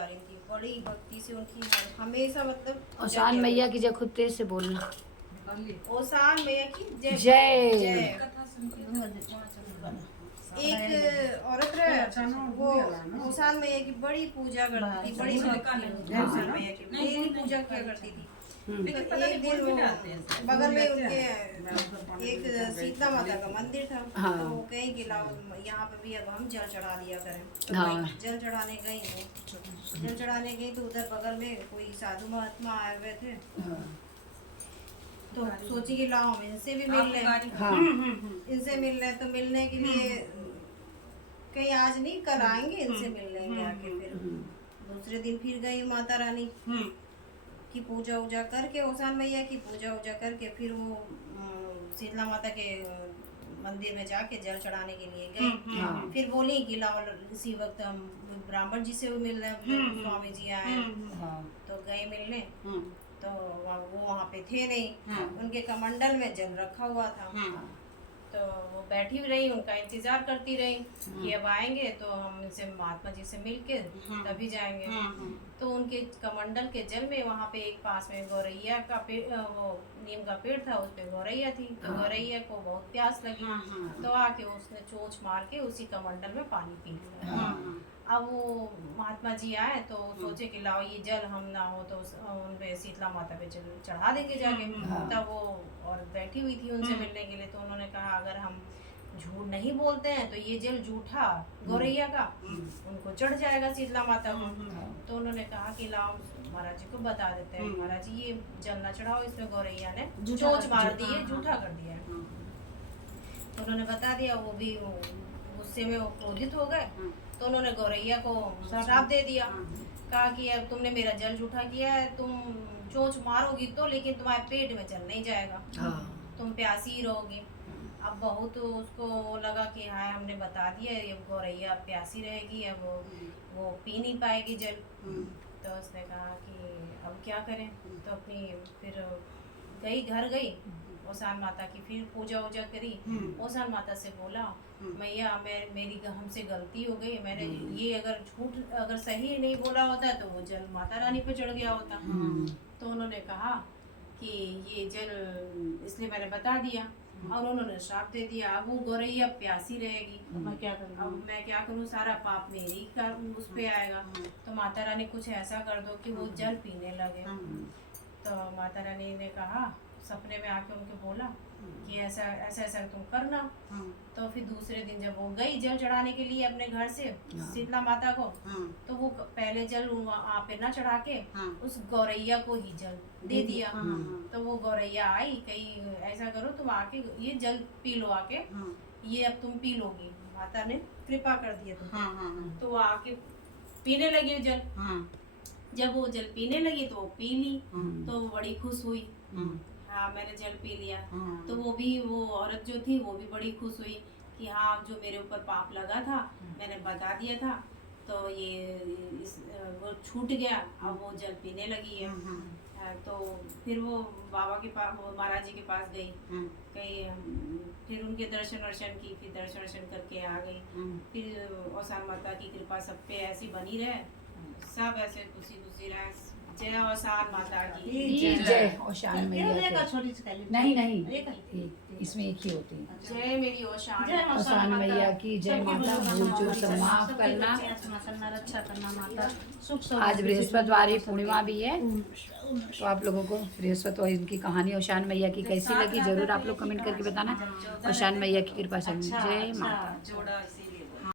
जा रही थी, बड़ी भक्ति से उनकी हमेशा मतलब ओसान मैया की जय, खुद तेज से बोलना। ओसान मैया की जय। जय। एक औरत रहे, वो ओसान मैया की बड़ी पूजा करती थी, बड़ी भक्ति ओसान मैया की डेली पूजा किया करती थी। तो एक दिन वो बगल में उनके एक शीतला माता का मंदिर था। हाँ। तो वो कहीं कि लाओ यहाँ पे भी अब हम जल चढ़ा दिया करें। तो हाँ। जल चढ़ाने गई वो, जल चढ़ाने गई तो उधर बगल में कोई साधु महात्मा आए हुए थे। तो सोची कि लाओ हम इनसे भी मिल लें। हाँ। इनसे मिल लें, तो मिलने के लिए कहीं आज नहीं कल आएंगे, इनसे मिल लेंगे आके। फिर दूसरे दिन फिर गई माता रानी की पूजा उजा करके, ओसान मैया की पूजा उजा करके फिर वो शीतला माता के मंदिर में जाके जल चढ़ाने के लिए गई। फिर बोली कि लाओ इसी वक्त हम ब्राह्मण जी से भी मिल रहे हैं, स्वामी जी आए। तो गए मिलने, तो वो वहाँ पे थे नहीं। उनके कमंडल में जल रखा हुआ था। तो वो बैठी भी रही, उनका इंतजार करती रही कि अब आएंगे तो हम इनसे महात्मा जी से मिलके तभी जाएंगे। तो उनके कमंडल के जल में वहाँ पे एक पास में गौरैया का पेड़, वो नीम का पेड़ था, उस पे गौरैया थी। तो गौरैया को बहुत प्यास लगी, तो आके उसने चोंच मार के उसी कमंडल में पानी पी लिया। अब वो महात्मा जी आए तो सोचे कि लाओ ये जल हम ना हो तो उन पे शीतला माता पे जल चढ़ा देंगे जाके। तब वो औरत बैठी हुई थी उनसे मिलने के लिए। तो उन्होंने कहा अगर हम झूठ नहीं बोलते हैं तो ये जल झूठा गौरैया का उनको चढ़ जाएगा शीतला माता को। तो उन्होंने कहा कि लाओ महाराज जी को बता देते हैं, महाराज जी ये जल न चढ़ाओ, इसमें गौरैया ने चोंच मार दी है, झूठा कर दिया है। तो उन्होंने बता दिया। वो भी गुस्से में वो क्रोधित हो गए। तो उन्होंने गौरैया को श्राप दे दिया, कहा कि अब तुमने मेरा जल झूठा किया है, तुम चोंच मारोगी तो, लेकिन तुम्हारे पेट में जल नहीं जाएगा, तुम प्यासी ही रहोगी। अब बहुत उसको लगा कि हाँ हमने बता दिया, ये गौरैया प्यासी रहेगी, अब वो पी नहीं पाएगी जल। तो उसने कहा कि अब क्या करें। तो अपनी फिर गई, घर गई, ओसान माता की फिर पूजा वूजा करी। ओसान माता से बोला मैया मेरी हमसे गलती हो गई, मैंने ये अगर झूठ अगर सही नहीं बोला होता तो वो जल माता रानी पे चढ़ गया होता। तो उन्होंने कहा कि ये जल इसलिए मैंने बता दिया, और उन्होंने श्राप दे दिया। अब वो गौरैया प्यासी रहेगी, अब मैं क्या करूँ, सारा पाप मेरी का उस पे आएगा। तो माता रानी कुछ ऐसा कर दो कि वो जल पीने लगे। तो माता रानी ने कहा, सपने में आके उनके बोला कि ऐसा ऐसा ऐसा तुम करना। तो फिर दूसरे दिन जब वो गई जल चढ़ाने के लिए अपने घर से शीतला माता को, तो वो पहले जल वहाँ पे ना चढ़ा के उस गौरैया को ही जल दे दिया। तो वो गौरैया आई, कहीं ऐसा करो तुम आके ये जल पी लो आके, ये अब तुम पी लोगी, माता ने कृपा कर दिया तुम। तो वो आके पीने लगी जल। जब वो जल पीने लगी तो वो पी ली, तो वो बड़ी खुश हुई, हाँ मैंने जल पी लिया। तो वो औरत जो थी वो भी बड़ी खुश हुई कि हाँ जो मेरे ऊपर पाप लगा था मैंने बता दिया था, तो वो छूट गया, अब वो जल पीने लगी है। तो फिर वो बाबा के पास, वो महाराज जी के पास गई, फिर उनके दर्शन वर्शन की, फिर दर्शन वर्शन करके आ गई। फिर ओसान माता की कृपा सब पे ऐसी बनी रहे, सब ऐसे खुशी खुशी रहे। जय ओसान माता की जय। ओसान मैया नहीं नहीं, इसमें एक ही होती है। जय मेरी ओसान मैया की जय। माता भूल चूक सब माफ करना। रक्षा करना माता। आज बृहस्पतिवार पूर्णिमा भी है, तो आप लोगों को बृहस्पतिवार इनकी कहानी ओसान मैया की कैसी लगी जरूर आप लोग कमेंट करके बताना। ओसान मैया की कृपा से जय माता।